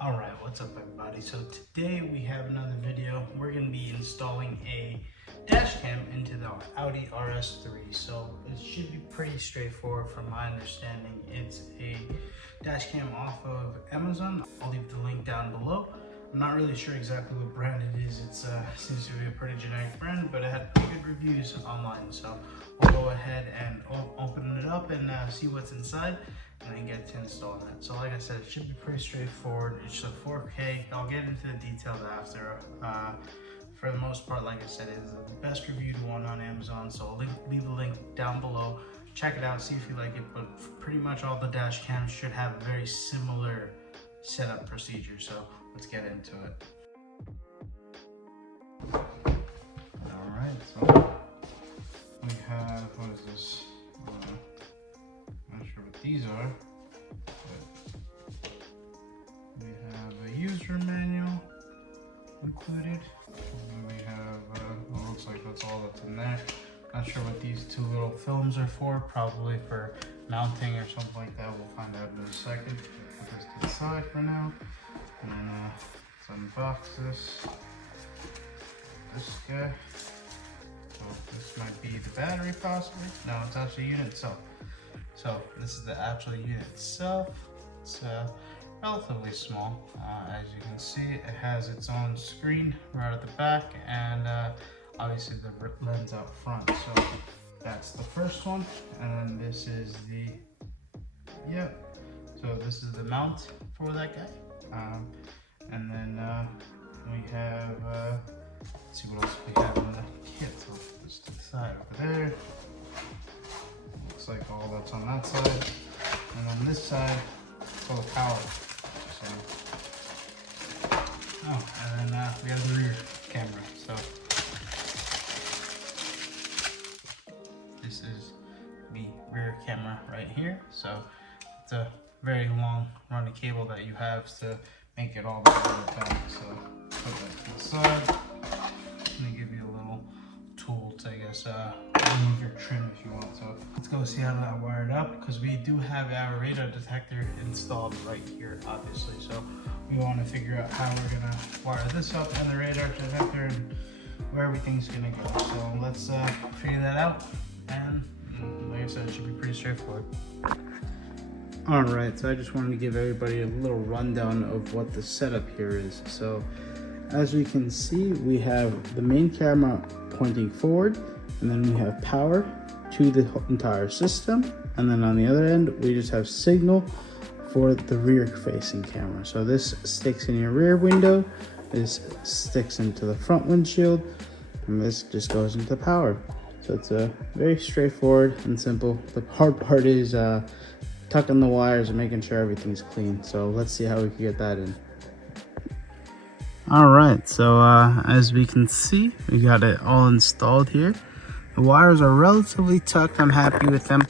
Alright, what's up everybody? So today we have another video. We're going to be installing a dash cam into the Audi RS3. So it should be pretty straightforward from my understanding. It's a dash cam off of Amazon. I'll leave the link down below. I'm not really sure exactly what brand it is. It seems to be a pretty generic brand, but it had pretty good reviews online. So we'll go ahead and open it up and see what's inside, and then get to installing it. So like I said, it should be pretty straightforward. It's a 4K. I'll get into the details after. For the most part, like I said, it's the best reviewed one on Amazon. So I'll leave a link down below. Check it out, see if you like it. But pretty much all the dash cams should have a very similar setup procedure. So let's get into it. All right, so we have, what is this? I'm not sure what these are, but we have a user manual included. And we have, well, looks like that's all that's in there. Not sure what these two little films are for, probably for mounting or something like that. We'll find out in a second. Put this to the side for now. And then let's unbox this guy. So this might be the battery possibly. No, it's actually the unit itself. So this is the actual unit itself. It's relatively small. As you can see, it has its own screen right at the back, and obviously the lens out front. So that's the first one, and then this is the, so this is the mount for that guy. And then we have, let's see what else we have in the kit. So I'll put this to the side over there. Looks like all that's on that side. And on this side, for the power. So, and then we have the rear camera. So this is the rear camera right here. So it's a very long running cable that you have to make it all the way back. So put that to the side. Let me give you a little tool to, I guess, remove your trim if you want. So let's go see how that wired up, because we do have our radar detector installed right here, obviously. So we want to figure out how we're gonna wire this up and the radar detector and where everything's gonna go. So let's figure that out. And like I said, it should be pretty straightforward. Alright, so I just wanted to give everybody a little rundown of what the setup here is. So as we can see, we have the main camera pointing forward, and then we have power to the entire system, and then on the other end we just have signal for the rear facing camera. So this sticks in your rear window, this sticks into the front windshield, and this just goes into power. So it's a very straightforward and simple. The hard part is tucking the wires and making sure everything's clean. So let's see how we can get that in. All right, so as we can see, we got it all installed here. The wires are relatively tucked. I'm happy with them.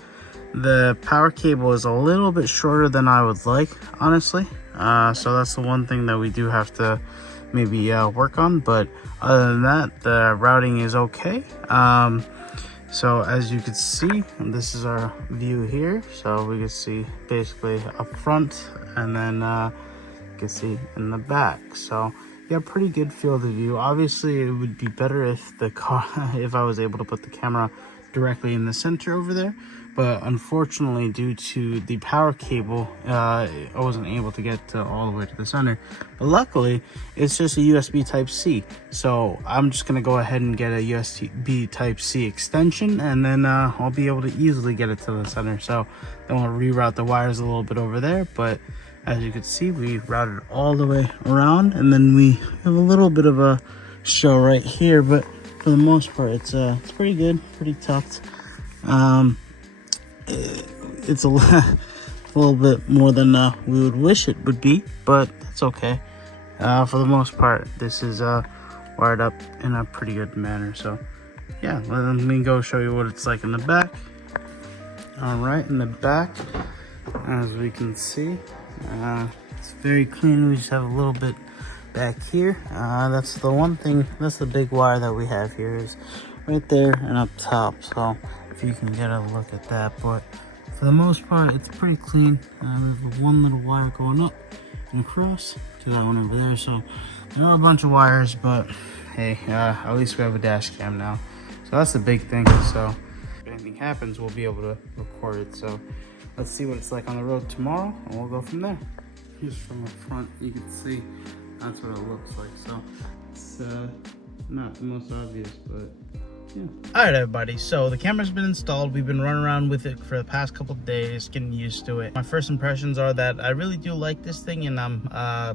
The power cable is a little bit shorter than I would like, honestly. So that's the one thing that we do have to maybe work on. But other than that, the routing is okay. So as you can see, this is our view here. So we can see basically up front, and then you can see in the back. So you have a pretty good field of view. Obviously, it would be better if if I was able to put the camera directly in the center over there. But unfortunately, due to the power cable, I wasn't able to get all the way to the center. But luckily, it's just a USB Type-C. So I'm just gonna go ahead and get a USB Type-C extension, and then I'll be able to easily get it to the center. So then we'll reroute the wires a little bit over there. But as you can see, we routed all the way around, and then we have a little bit of a show right here. But for the most part, it's pretty good, pretty tucked. It's a little bit more than we would wish it would be, but that's okay. For the most part, this is wired up in a pretty good manner. So yeah, let me go show you what it's like in the back. All right, in the back, as we can see, it's very clean. We just have a little bit back here. That's the one thing, that's the big wire that we have here, is right there and up top. So if you can get a look at that, but for the most part, it's pretty clean. There's one little wire going up, and across to that one over there. So there are a bunch of wires, but hey, at least we have a dash cam now. So that's the big thing. So if anything happens, we'll be able to record it. So let's see what it's like on the road tomorrow, and we'll go from there. Here's from the front, you can see that's what it looks like. So it's not the most obvious, but yeah. All right, everybody, so the camera's been installed. We've been running around with it for the past couple of days, getting used to it. My first impressions are that I really do like this thing, and I'm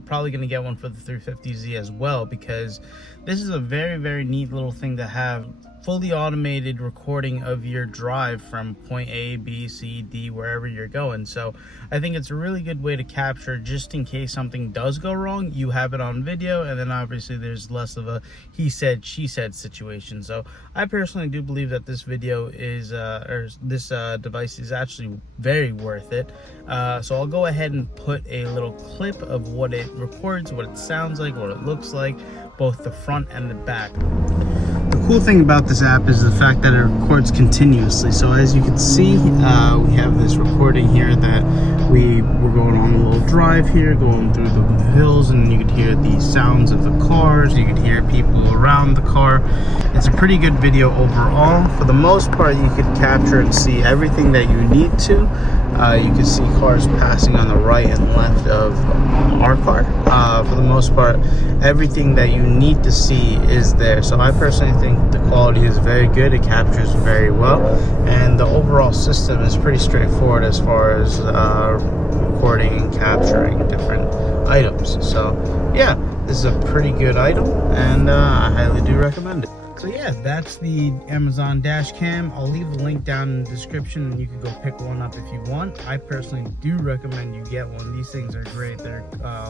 probably gonna get one for the 350Z as well, because this is a very, very neat little thing to have. Fully automated recording of your drive from point A, B, C, D, wherever you're going. So I think it's a really good way to capture, just in case something does go wrong, you have it on video, and then obviously there's less of a he said, she said situation. So I personally do believe that this video is, or this device is actually very worth it. So I'll go ahead and put a little clip of what it records, what it sounds like, what it looks like, both the front and the back. The cool thing about this app is the fact that it records continuously. So as you can see, we have this recording here that we're going on a little drive here, going through the hills, and you could hear the sounds of the cars, you could hear people around the car. It's a pretty good video overall. For the most part, you could capture and see everything that you need to. You can see cars passing on the right and left of our car. For the most part, everything that you need to see is there. So I personally think the quality is very good. It captures very well, and the overall system is pretty straightforward as far as recording and capturing different items. So yeah, this is a pretty good item, and I highly do recommend it. So yeah, that's the Amazon Dashcam. I'll leave the link down in the description, and you can go pick one up if you want. I personally do recommend you get one. These things are great. They're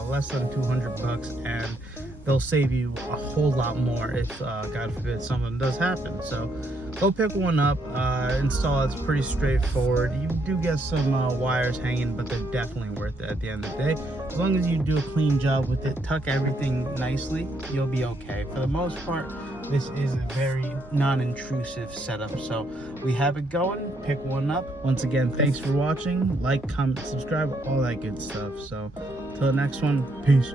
less than 200 bucks, and they'll save you a whole lot more if, God forbid, something does happen. So go pick one up, install it. It's pretty straightforward. You do get some wires hanging, but they're definitely worth it at the end of the day. As long as you do a clean job with it, tuck everything nicely, you'll be okay. For the most part, this is a very non-intrusive setup. So we have it going. Pick one up. Once again, thanks for watching. Like, comment, subscribe, all that good stuff. So till the next one, peace.